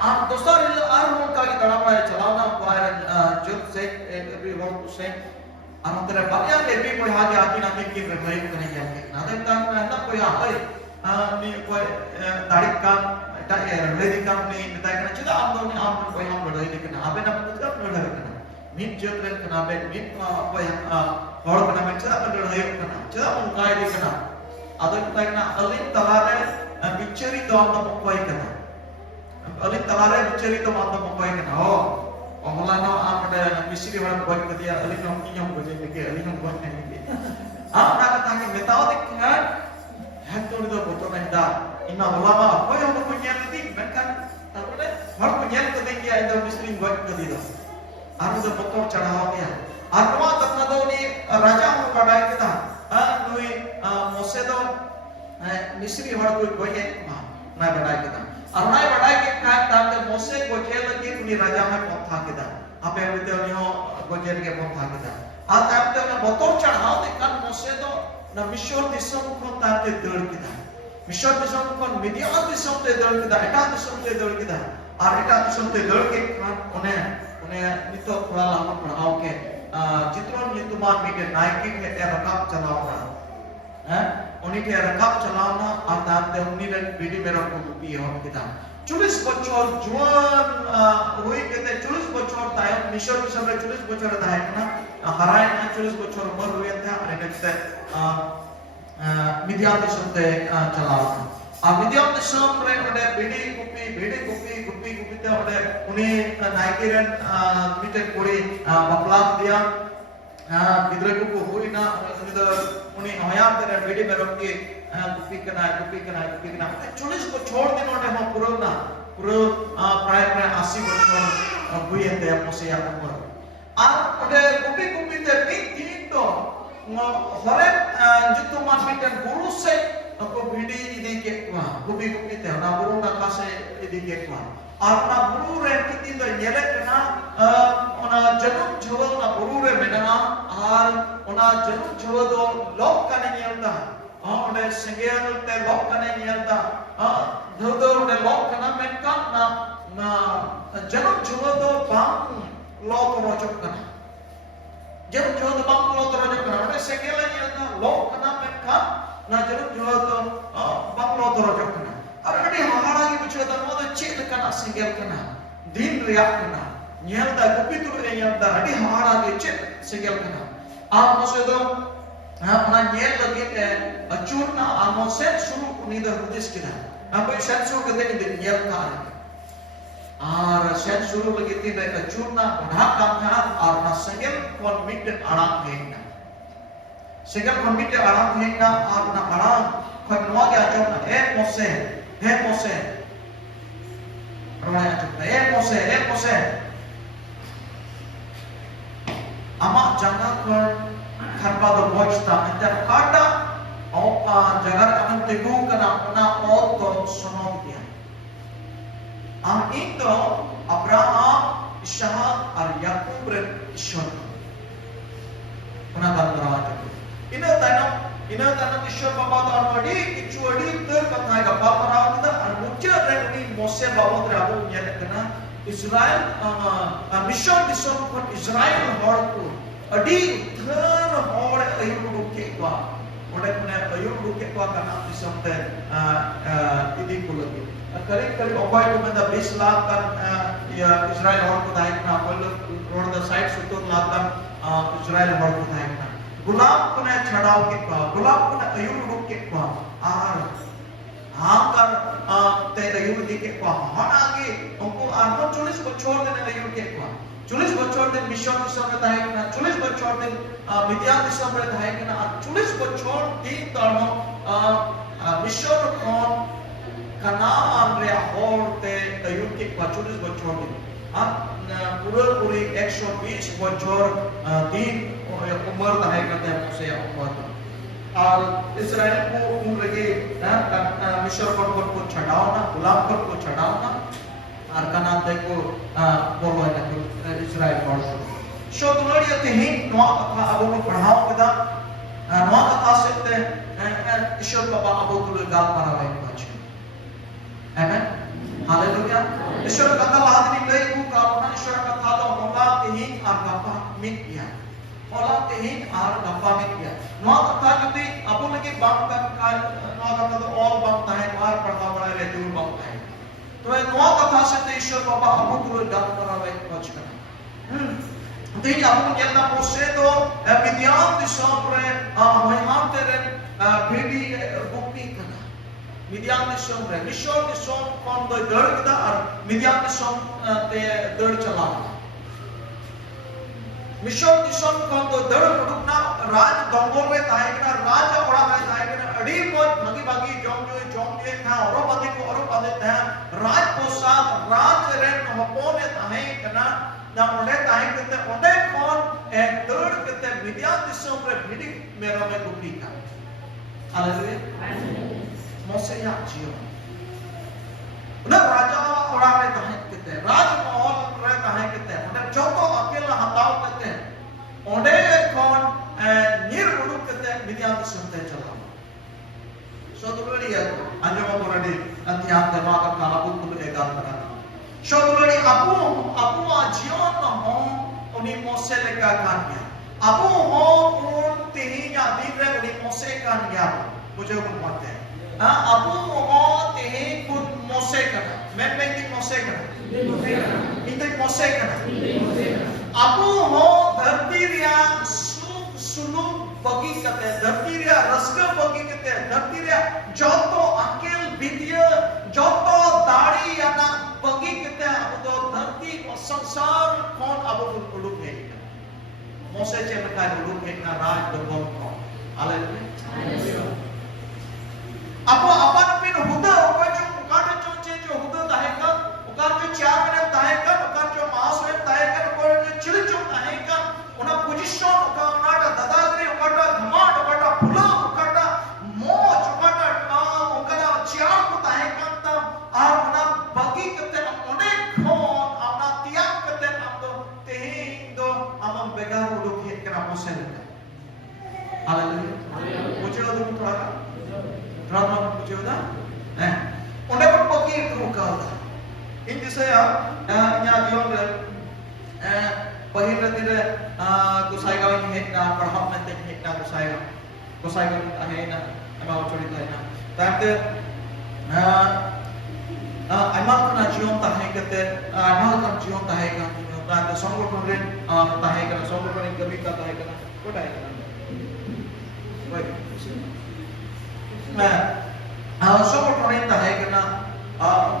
दोस्तों आर का की तरह पर चलाना वायरल जुट से एवरी वर्ड से अंतर बाया लेबी कोई हाजे आती ना कि रमई करने जाते ना तो तंग ना कोई आए ni कोई तारीख का टा रमई का ni मिता करना चुदा आम कोई हम लड़ाई लेकिन अबे ना कुछ का लड़ाई करना मिट जुट रे करना बे मिट कोई हॉल करना में चुदा लड़ाई करना चुदा उनका ये करना अदर मिता करना अलिन तलारे बिचरी तो हम तो कोई करना अलिन तलारे बिचरी तो हम तो कोई करना हो Omolano amada misiri orang buat ketia alih nom kinyom boje leke alih nom buat negi. Am nak tanya metau dekhan, hatu itu betul nenda. Ina ulama apa yang punya ketik, mereka tahu deh. Orang punya ketik dia itu misiri buat ketia. Anu itu betul cara dia. Arma takna tu ni raja mau kadai kita. Nui Mose tu misiri orang tu buat yang mana kadai kita. Arnai badai ke kan tamde Mose gojel lagi uni raja में पहुंचा के दा आप एवते उन्हीं गojel के पहुंचा के दा आ tamde उन्हें बतौर चढ़ाओ दे kan Mose तो ना मिस्र दिसम को tamde दौड़ के दा मिस्र दिसम को मिडियान दिसम ते दौड़ के दा एटा दिसम ते दौड़ के दा और एटा दिसम ते दौड़ के kan उन्हें नितो थोड़ा लामा पढ़ाओ के जितना नितुमान मीटे नाइकी के रकाब चलाओ ना हैं उन्हीं के रकाब चलाना और ताते उन्हीं ने बीडी में रखो बुकी हो किता 40 बच्चों जुआन हुई कहते 40 बच्चों तायम मिशर की समय 40 बच्चों रहता है ना हराए ना 40 बच्चों मर हुए थे और इन्हें कहते मिडियान दिसम ते चलाना अब मिडियान दिसम रे उन्हें बीडी गुप्पी ते उन्हें नाइकी रे मीटे कोड़ी बपला दिया गिद्रे को हुई ना उन्हें हयात तेरे बेटे में रख के गुप्पी करना 40 को छोड़ देना उन्हें हम पूरा प्राय 80 को छोड़ हुई है ते अपने से याद कर और उन्हें गुप्पी ते तीन तो हरे जितने मार्केट गुरु से को बीडी इधर के गुप्पी ते ना गुरु ना खासे इधर के और ना गुरु रे कितनी तो येले करना उना जन्म झवल ना गुरु रे मेना और उना जन्म झवल तो लोक करने नियलता उन्हें संगेल ते लोक करने नियलता धोदो उन्हें लोक करना में काम ना जन्म झवल तो बांग लोक रोजक करना जन्म झवल तो बांग लोक रोजक करना उन्हें संगेल नियलता लोक करना में काम ना जन्म झवल तो बांग लोक रोजक करना और अड़ी हमारा की कुछ होता है वो तो चेक करना सिंगल करना दिन रियाक्ट करना नियलता गुप्पी तो नियलता अड़ी हमारा की चेक सिंगल करना आप मुझे तो अपना नियल लगे अचूरना आमो सेट शुरू उन्हीं रुदिस किना अब ये सेट शुरू करते हैं नियल का और सेट शुरू लगे थी तो अचूरना बढ़ा काम था और ना सिंगल कॉन्मिटेड आराम है ना सिंगल कॉन्मिटेड आराम है ना और ना आराम कोई नवा क्या जो ना हे मोसे रवाया चुका हे मोसे अमा जंगा कर खरपा तो बचता है जब काटा और जगह कम तेगु करना अपना और तो सुनो दिया हम इन तो अब्राहम इसहाक और याकूब रे ईश्वर उन्हें बात करावा चुका इन्हें ताना ईश्वर बाबा तो अड़ी किचुअड़ी तर कथा है बाबा करावा किधर अनुच्चय रे उन्हीं मोसे बाबा तो राबो ये करना इस्राएल मिस्र दिसम पर इस्राएल हॉल को अड़ी थर हॉल अयुब रुके qua उन्हें अयुब रुके qua करना दिसम ते इदी को लगी करीब ओबाई को में 20 लाख का या इस्राएल हॉल को दायक ना पहले रोड द साइड 70 लाख का इस्राएल हॉल को दायक ना गुलाब को ने छड़ाव के qua गुलाब को ने अयुब रुके qua आर हाँ कर ते अयुब दी के qua हमारा आगे उनको आत्मा 40 को छोड़ देने अयुब के qua 40 बच्चों दिन मिस्र दिशा में था कि ना 40 बच्चों दिन मिडियान दिशा में था कि ना 40 बच्चों तीन तरह मिस्र कौन कनान रे होते अयुब के 40 बच्चों दिन पूरी 120 बच्चों दिन उम्र था कि ना उसे उम्र और इस्राएल को उम्र के मिस्र को छड़ाना गुलाम को छड़ाना और कनान देखो बोलो है ना इस्राएल और शो तुम्हारी ये ही नवा कथा अब लोग पढ़ाओ किदा नवा कथा से ईश्वर बाबा अब तो गाल मारा है कुछ आमेन Haleluya. ঈশ্বর kata lahat ni lay ku kauna ঈশ্বর kata lo hola tihin ar gapa mit ya. Hola tihin ar gapa mit ya. Noa kata jodi apo lagi bang kan noa kata to all bang tahe mar padha bana re jul bang tahe. तो नवा कथा से ईश्वर बाबा आपको पूरे डाल करावे पहुंच करना देखिए आपको कहना मोसे तो मिडियान दिशा पर महिमान तेरे भेड़ी बुकनी करना मिडियान दिशा पर मिशोर दिशा कौन दो दर किदा और मिडियान दिशा ते दर चलाना मिशोर दिशा कौन दो दर रुकना राज दंगोल में ताइकना राज ओड़ा में ताइकना अड़ी बहुत भागी भागी जों ये था और बांधे था राज पोशाक राज रेन होपोने ताहे कना ना ओडे ताहे कते ओडे कौन एक दर्द कते मिडिया दिसों पर भिड़ी मेरा में गुप्ती का हालेलुया मोसे या जियो ना राजा ओड़ा में ताहे कते राज महल रे ताहे कते ओडे जोतो अकेला हताओ कते ओडे कौन निर उडु कते मिडिया दिसों ते चला Saudara anjama boradi nanti ante maka kalabut pun egal berani. Saudara apu ajion ho uni Mose leka kanya. Apu ho pun tihinya dire uni Mose kanya. Mujhe pun mate. Apu ho tihi pun Mose kana. Men di Mose kana. Inte Mose kana. Apu ho dharti ria sulu bagi kate dharti ria raska bagi kate dharti ria joto akil vidya joto dari yana bagi kate abu dharti sansar kon abu uluk hai Mose cemkai uluk hai na raj dogol ko haleluya apa pin huda ukar jo huda taheka ukar jo 4 minute taheka ukar jo maas minute taheka ukar jo chilicho taheka una position ukar na dadagri ukar dhamad ukar phula ukar moj ukar ukar chiar ko taheka ta ar una bagi kate onek khon amna tiang kate amdo tehin do amam begar uluk het kana Mose leka haleluya mujhe adu thoda Rama mujhe uda onde pun bagi ruka uda hindi saya nya dion bahir ratire gusaiga ni hekna parham nante hekna gusaiga ahena ama chorita na tante aimal kana jion tahe kate aimal kana jion tahe kana tante songor ren tahe kana songor ren kabita tahe kana kota hai kana baik songor ren tahe kana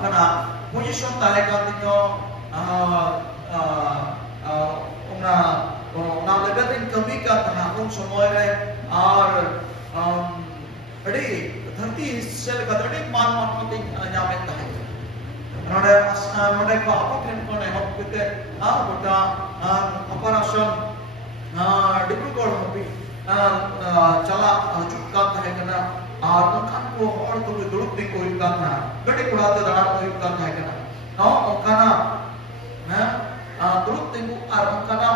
kana position tahe kana tinyo una lebetin kami ka tahakun samoy re ar adi dharti hisse le kadrani man ting nyamet tahe node ko apothen ko ne hopte gota operation dibrugarh hobi chala chukka tahe kana ar kan ko or to durup ti ko yukka tha gadi kurate dana ko yukka tahe kana onkana turut tinggu ar onkana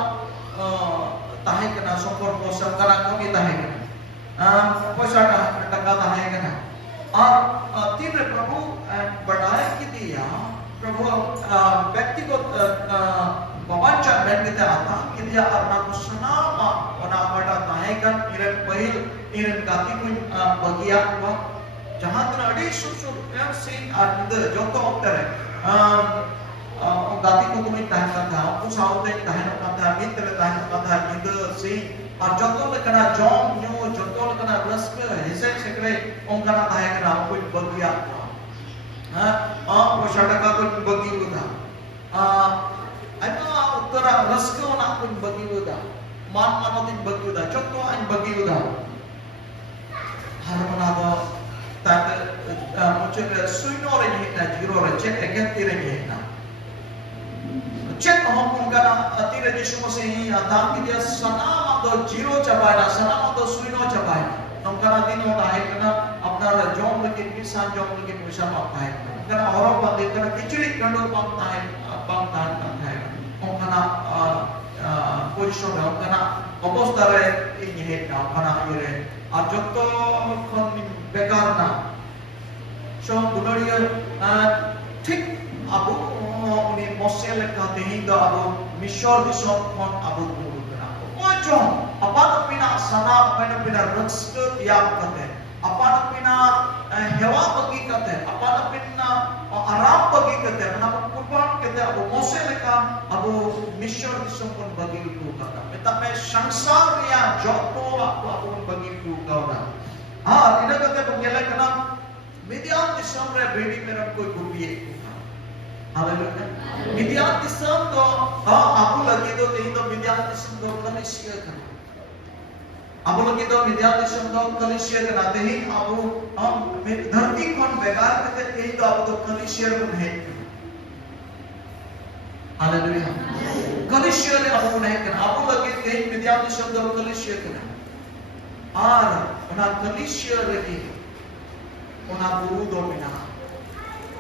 tahe kana sokor ko sakara kami tahe kana poisa taka tahe kana और तीन प्रभु बढ़ाए कि दिया प्रभु व्यक्तिगत पवांचन में किते आता कि दिया अपना कुसनामा ओना बड़ा ताहे kan इरन पहिल इरन गाती को बगिया को जहां तक अड़ी सुसुर सीन और जोतो उत्तर गाती को तुम्हें ताहे का था उस आवते ताहे का था मित्र ताहे का था इधर सीन और जोतो लेकना जॉम न्यू जोतो लेकना रस्क हिसे सकरे ओंकना ताहे का कोई बगिया वो शटका को बगी उदा अना उत्तरा रस्क ओना को बगी उदा मान मानोतिन बगी उदा जोतो अन बगी उदा harmona do tat muche suino re hina jiro re check ekati re hina check हम उनका अतीरे यीशु मसीह ही आदाम की दिया सनाम तो जीरो चबाया सनाम तो सुइनो चबाया उनका दिन होता है कि ना अपना जॉब लेके किसान जॉब लेके पैसा पाता है करना और बंदे करना किचड़ी कंडो पाता है उनका पोजीशन है उनका अवस्था रे इन है उनका ये और जो तो कौन बेकार ना शो दुनिया ठीक abu uni Mose leka tehin do abu Misor disom kon abu buru kena. Kocong apa pina sana apa pina raksta tiap kate. Apa pina hewa bagi kate. Apa pina aram bagi kate. Nama kurban kate abu Mose leka abu Misor disom kon bagi ku kata. Tapi sangsar ya jopo abu bagi ku kau dah. Tidak kata pengelak kena. Midian disom re bedi merah koi gubiye. Haleluya. Midian disom do abu lagi do tehin do Midian disom do Kalisia kan. Abu lagi do Midian disom do Kalisia kan. Tehin abu धरती kon begar kete tehin do abu do Kalisia kon hai. Haleluya. Kalisia le abu naik kan. Abu lagi tehin Midian disom do Kalisia kan. Ona Kalisia lagi ona guru do mina.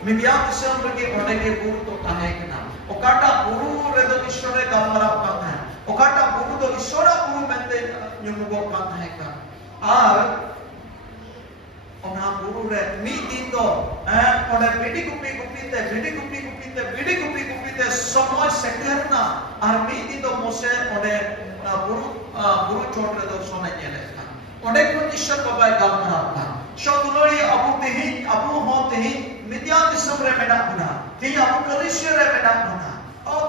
Midian disom lagi ona ke guru to tahe kena. Okata guru re do Ishore gamara kata hai. Okata guru do Ishora guru mente nyumugo kata hai kan. Ona guru re mi din do ona bedi gupi te somoy seker na. Mi din do Mose ona guru chod re do sona nyele kan. Ona ko Ishor babai gamara kan. Shodulori abu tehin abu ho tehin Midian disom re mena guna. Tehin abu Kalisia re mena guna.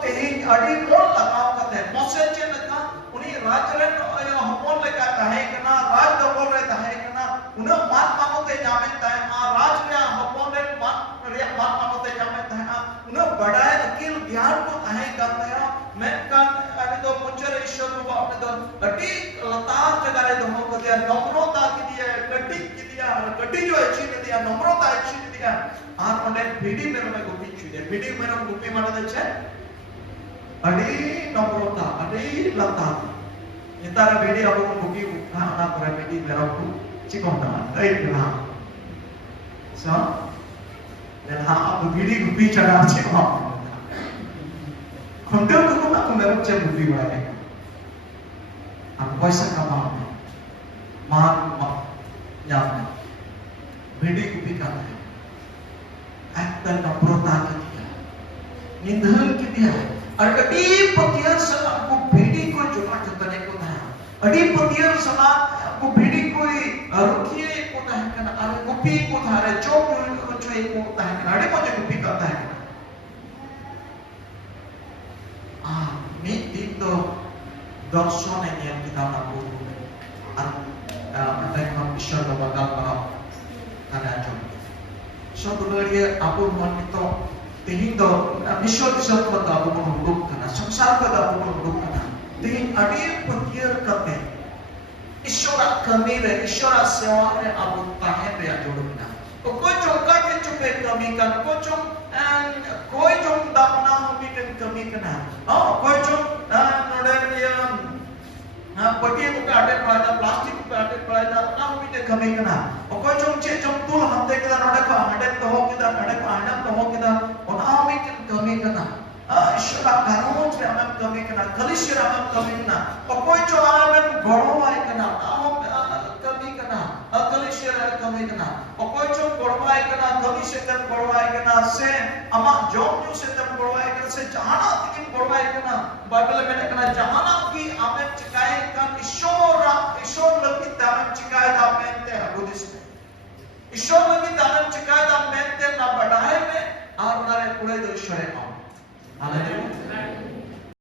Tehin adi lol lagaw kate. Mose chen ka uni rajren hopon leka tahe kana raj dobol re tahe kana una mat mamote jame tahe raj re hopon re mat mamote jame tahe una badaye akil gyan ko tahe kata ya men kan ani do muchar Ishor ko apne do adi latar jagare do ho kate nomrota ki diya gadi jo achi diya nomrota achi diya onde bidi mero me gupi chude bidi mero gupi manade che adi nomrota adi latar itara bidi abu gupi ana pore bidi mero ku chikon ta ai bela so dan abu bidi gupi chada chikon kontel ko na ko mero che gupi wale aku paisa kama मान याद bidi gupi kata है akta nomrota kiya निंदन किया अड़ी पतियर सला को bidi को जुटा जतने को था अड़ी पतियर सला को bidi कोई रुकिए को था करना अरे गुपी को था रे जो एक को था करना अड़ी को गुपी कहता है nih itu dorsone yang kita lakukan ada yang bisa bakal ada jom so dulu aku mau itu tehin do Misor disom ko abu mo huluk kana sangsar ko abu mo huluk kana tehin adi pakir kate Ishora kami re Ishora sewa re abu tahe re ajodna koi chongka ke chupe kami kan koi chong dapna hobi kan kami kana koi chong node पटिए को काटे पड़ा था plastic को काटे पड़ा था ना भी ते कमी करना और कोई चम तू हमते के नोडे को हंडे तो हो के नोडे को हंडे तो हो के और ना भी कमी करना ईश्वर कानून से हमें कमी करना कलिसिया हमें कमी करना और कोई जो हमें गौरव आए करना कमी करना कलिसिया कमी करना और कोई जो गौरव आए करना कलिसिया तब गौरव आए करना से अमा जॉब न्यू से तब गौरव आए करना से जहाना तक गौरव आए करना बाइबल में लिखा है जहाना की हमें चिकाए का ईश्वर लगी दानम चिकाए दा मेंते बुद्धिस्ट ईश्वर लगी दानम चिकाए दा मेंते ना बढ़ाए में और ना रे पुरे दो ईश्वर है हालेलुया